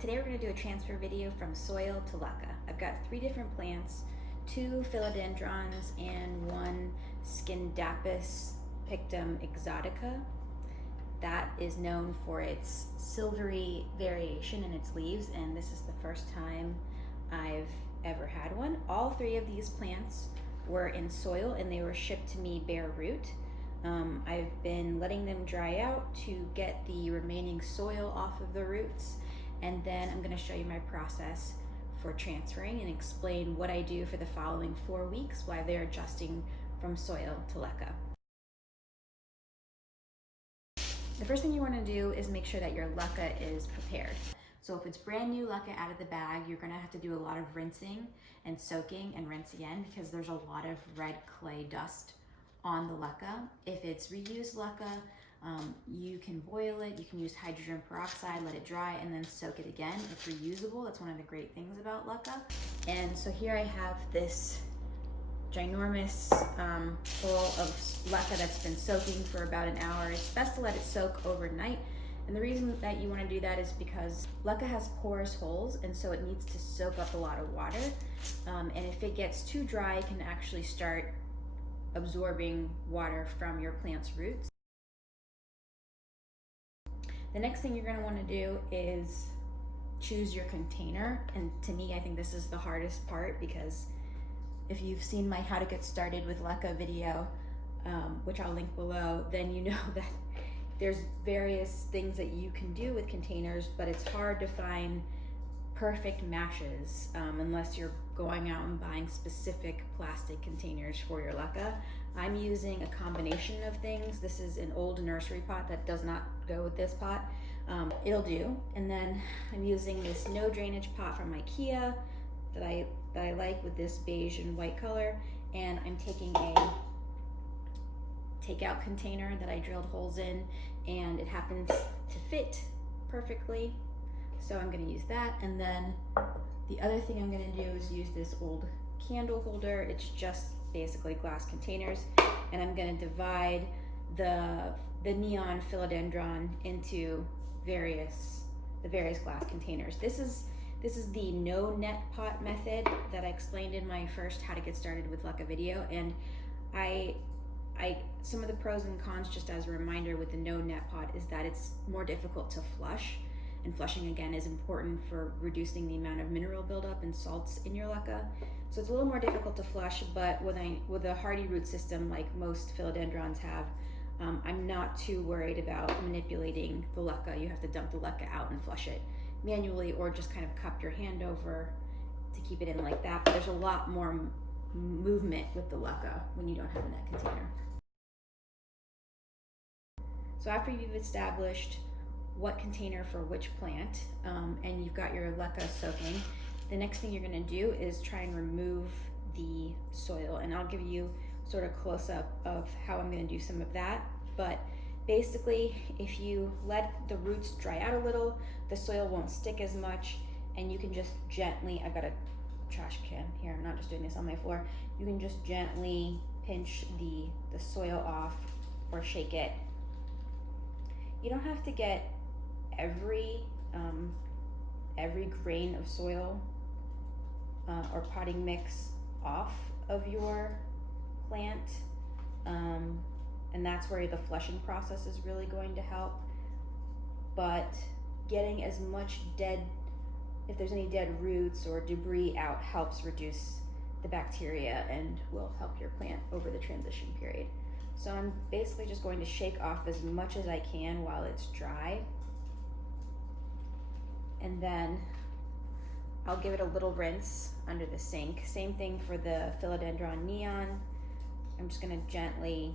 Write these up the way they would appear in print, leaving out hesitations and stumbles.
Today we're going to do a transfer video from soil to LECA. I've got 3 different plants, 2 philodendrons and 1 Scindapus pictum exotica. That is known for its silvery variation in its leaves, and this is the first time I've ever had one. All 3 of these plants were in soil and they were shipped to me bare root. I've been letting them dry out to get the remaining soil off of the roots, and then I'm going to show you my process for transferring and explain what I do for the following 4 weeks while they're adjusting from soil to LECA. The first thing you want to do is make sure that your LECA is prepared. So if it's brand new LECA out of the bag, you're going to have to do a lot of rinsing and soaking and rinse again because there's a lot of red clay dust on the LECA. If it's reused LECA, you can boil it, you can use hydrogen peroxide, let it dry, and then soak it again. It's reusable. That's one of the great things about LECA. And so here I have this ginormous bowl of LECA that's been soaking for about an hour. It's best to let it soak overnight. And the reason that you want to do that is because LECA has porous holes, and so it needs to soak up a lot of water. And if it gets too dry, it can actually start absorbing water from your plant's roots. The next thing you're going to want to do is choose your container. And to me, I think this is the hardest part, because if you've seen my how to get started with LECA video, which I'll link below, then you know that there's various things that you can do with containers, but it's hard to find perfect matches unless you're going out and buying specific plastic containers for your LECA. I'm using a combination of things. This is an old nursery pot that does not go with this pot. It'll do. And then I'm using this no drainage pot from IKEA that I like, with this beige and white color. And I'm taking a takeout container that I drilled holes in, and it happens to fit perfectly. So I'm going to use that. And then the other thing I'm going to do is use this old candle holder. It's just basically glass containers, and I'm going to divide the neon philodendron into the various glass containers. This is the no net pot method that I explained in my first how to get started with LECA video, and some of the pros and cons, just as a reminder, with the no net pot is that it's more difficult to flush. And flushing, again, is important for reducing the amount of mineral buildup and salts in your LECA. So it's a little more difficult to flush, but with a hardy root system like most philodendrons have, I'm not too worried about manipulating the LECA. You have to dump the LECA out and flush it manually, or just kind of cup your hand over to keep it in like that. But there's a lot more movement with the LECA when you don't have a net container. So after you've established what container for which plant, and you've got your LECA soaking, the next thing you're going to do is try and remove the soil, and I'll give you sort of close-up of how I'm going to do some of that. But basically, if you let the roots dry out a little, the soil won't stick as much, and you can just gently, I've got a trash can here, I'm not just doing this on my floor, you can just gently pinch the soil off or shake it. You don't have to get every grain of soil or potting mix off of your plant, and that's where the flushing process is really going to help. But getting as much if there's any dead roots or debris out, helps reduce the bacteria and will help your plant over the transition period. So I'm basically just going to shake off as much as I can while it's dry. And then I'll give it a little rinse under the sink. Same thing for the philodendron neon. I'm just going to gently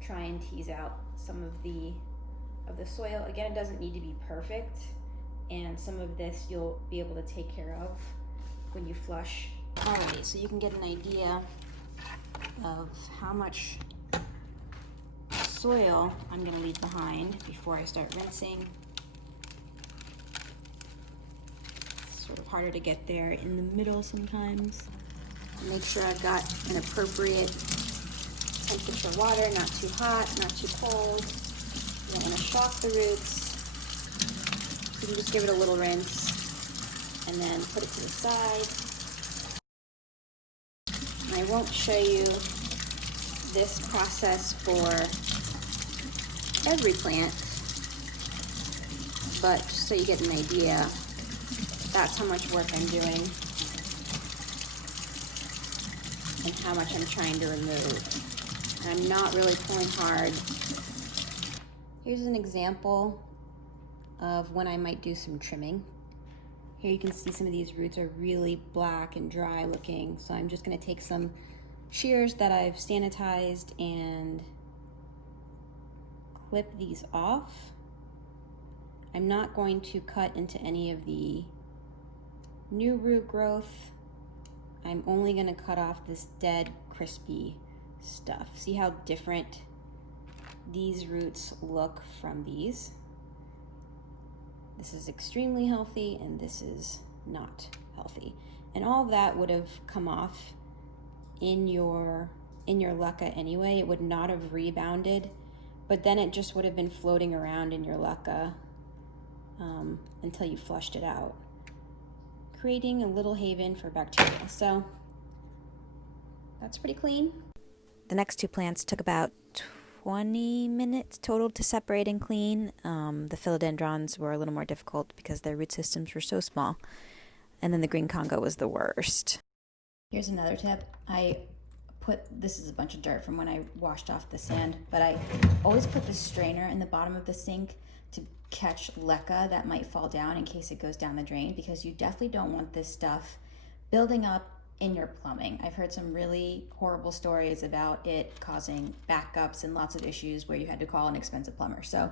try and tease out some of the soil. Again, it doesn't need to be perfect, and some of this you'll be able to take care of when you flush. All right, so you can get an idea of how much soil I'm going to leave behind before I start rinsing. It's sort of harder to get there in the middle sometimes. Make sure I've got an appropriate temperature water, not too hot, not too cold. You don't want to shock the roots. You can just give it a little rinse and then put it to the side. And I won't show you this process for every plant, but just so you get an idea, that's how much work I'm doing and how much I'm trying to remove. And I'm not really pulling hard. Here's an example of when I might do some trimming. Here you can see some of these roots are really black and dry looking, so I'm just going to take some shears that I've sanitized and clip these off. I'm not going to cut into any of the new root growth. I'm only going to cut off this dead, crispy stuff. See how different these roots look from these? This is extremely healthy and this is not healthy. And all of that would have come off in your LECA anyway. It would not have rebounded, but then it just would have been floating around in your LECA until you flushed it out, creating a little haven for bacteria. So that's pretty clean. The next two plants took about 20 minutes total to separate and clean. The philodendrons were a little more difficult because their root systems were so small. And then the green Congo was the worst. Here's another tip. This is a bunch of dirt from when I washed off the sand, but I always put the strainer in the bottom of the sink to catch LECA that might fall down in case it goes down the drain, because you definitely don't want this stuff building up in your plumbing. I've heard some really horrible stories about it causing backups and lots of issues where you had to call an expensive plumber. So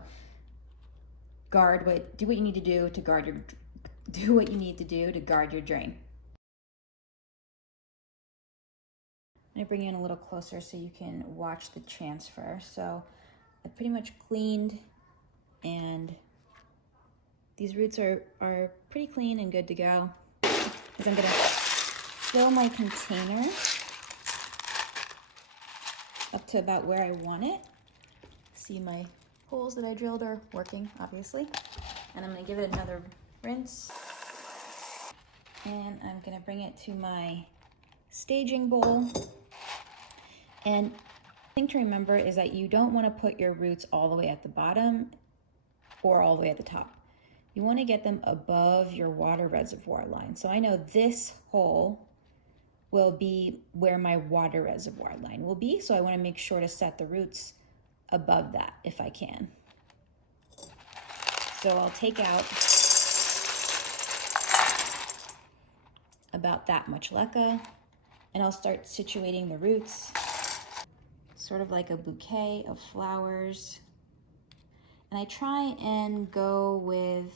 do what you need to do to guard your drain. I'm gonna bring you in a little closer so you can watch the transfer. So I pretty much cleaned, and these roots are pretty clean and good to go. Because I'm gonna fill my container up to about where I want it. See, my holes that I drilled are working, obviously. And I'm gonna give it another rinse. And I'm gonna bring it to my staging bowl. And the thing to remember is that you don't want to put your roots all the way at the bottom or all the way at the top. You want to get them above your water reservoir line. So I know this hole will be where my water reservoir line will be. So I want to make sure to set the roots above that if I can. So I'll take out about that much LECA and I'll start situating the roots, sort of like a bouquet of flowers. And I try and go with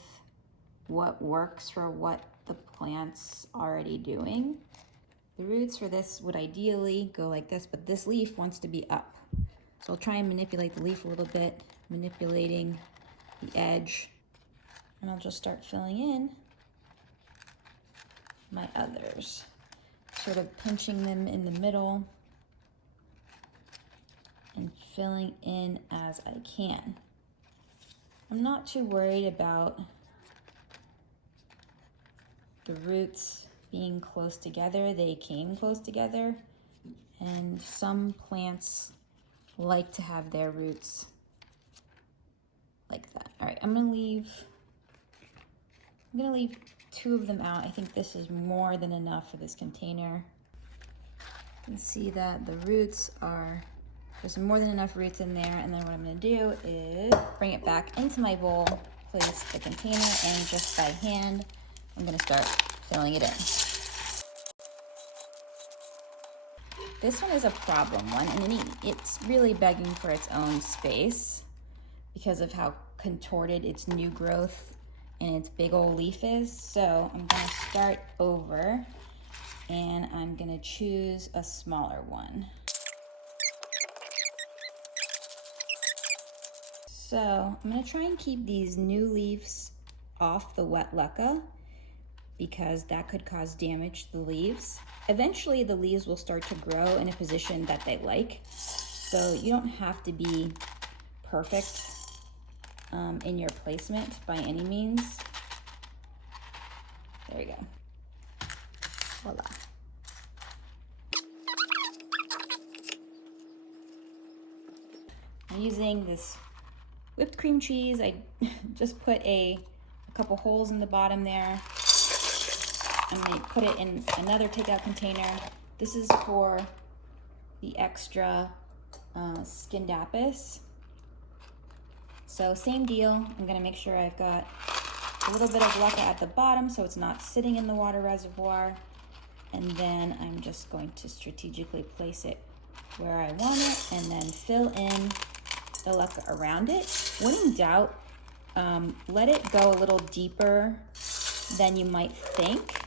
what works for what the plant's already doing. The roots for this would ideally go like this, but this leaf wants to be up. So I'll try and manipulate the leaf a little bit, manipulating the edge. And I'll just start filling in my others, sort of pinching them in the middle and filling in as I can. I'm not too worried about the roots being close together. They came close together, and some plants like to have their roots like that. All right, I'm gonna leave 2 of them out. I think this is more than enough for this container. You can see that the roots there's more than enough roots in there, and then what I'm gonna do is bring it back into my bowl, place the container, and just by hand, I'm gonna start filling it in. This one is a problem one, and it's really begging for its own space because of how contorted its new growth and its big old leaf is. So I'm gonna start over, and I'm gonna choose a smaller one. So I'm gonna try and keep these new leaves off the wet LECA because that could cause damage to the leaves. Eventually the leaves will start to grow in a position that they like. So you don't have to be perfect in your placement by any means. we go. Voila. I'm using this whipped cream cheese. I just put a couple holes in the bottom there. I'm going to put it in another takeout container. This is for the extra skinned apis. So same deal. I'm going to make sure I've got a little bit of LECA at the bottom so it's not sitting in the water reservoir. And then I'm just going to strategically place it where I want it and then fill in the LECA around it. When in doubt, let it go a little deeper than you might think.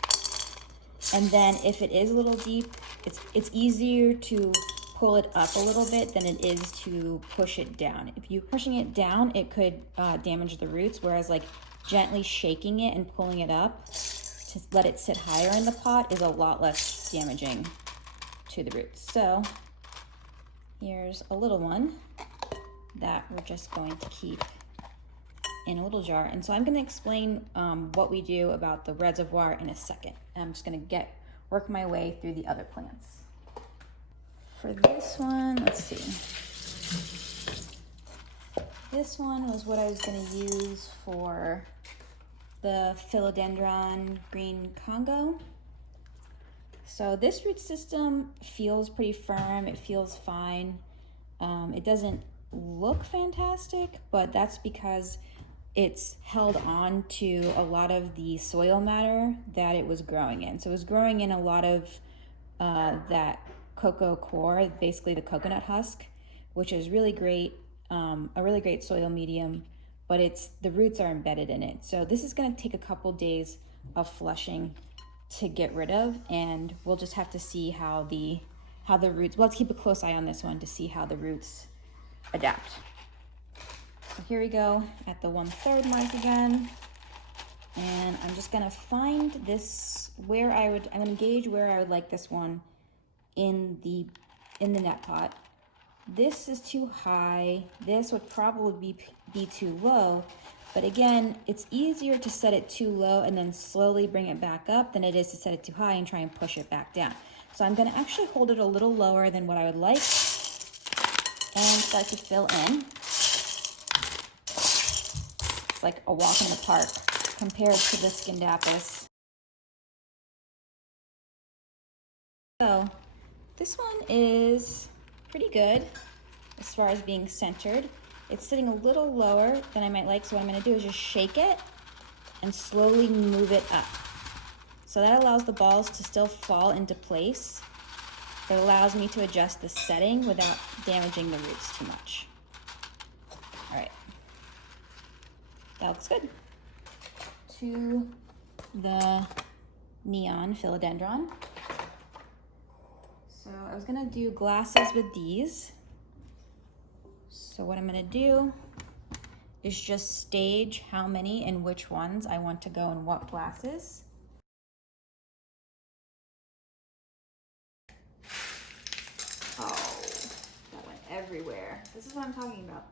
And then if it is a little deep, it's easier to pull it up a little bit than it is to push it down. If you're pushing it down, it could damage the roots, whereas like gently shaking it and pulling it up to let it sit higher in the pot is a lot less damaging to the roots. So here's a little one that we're just going to keep in a little jar. And so I'm going to explain what we do about the reservoir in a second. And I'm just going to work my way through the other plants. For this one, let's see. This one was what I was going to use for the philodendron green Congo. So this root system feels pretty firm. It feels fine. It doesn't look fantastic, but that's because it's held on to a lot of the soil matter that it was growing in. So it was growing in a lot of that cocoa core, basically the coconut husk, which is really great, a really great soil medium, but the roots are embedded in it. So this is gonna take a couple days of flushing to get rid of, and we'll just have to see how the roots, we'll have to keep a close eye on this one to see how the roots adapt. So here we go at the 1/3 mark again. And I'm just gonna find this I'm gonna gauge where I would like this one in the net pot. This is too high. This would probably be too low. But again, it's easier to set it too low and then slowly bring it back up than it is to set it too high and try and push it back down. So I'm gonna actually hold it a little lower than what I would like and start to fill in. It's like a walk in the park compared to the skinned apis. So this one is pretty good as far as being centered. It's sitting a little lower than I might like, so what I'm gonna do is just shake it and slowly move it up. So that allows the balls to still fall into place. It allows me to adjust the setting without damaging the roots too much. All right, that looks good. To the neon philodendron. So I was gonna do glasses with these. So what I'm gonna do is just stage how many and which ones I want to go in what glasses. Oh, that went everywhere. This is what I'm talking about.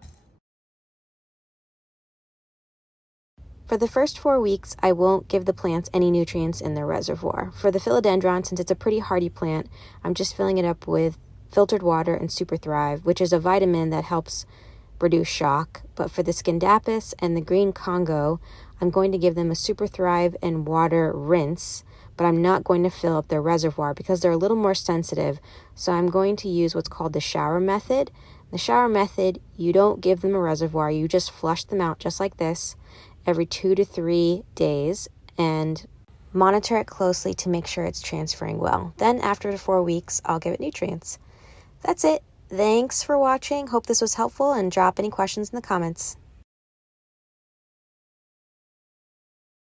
For the first 4 weeks, I won't give the plants any nutrients in their reservoir. For the philodendron, since it's a pretty hardy plant, I'm just filling it up with filtered water and Super Thrive, which is a vitamin that helps reduce shock. But for the skinned apis and the green Congo, I'm going to give them a Super Thrive and water rinse, but I'm not going to fill up their reservoir because they're a little more sensitive. So I'm going to use what's called the shower method. The shower method, you don't give them a reservoir, you just flush them out just like this every 2 to 3 days and monitor it closely to make sure it's transferring well. Then after the 4 weeks, I'll give it nutrients. That's it. Thanks for watching. Hope this was helpful and drop any questions in the comments.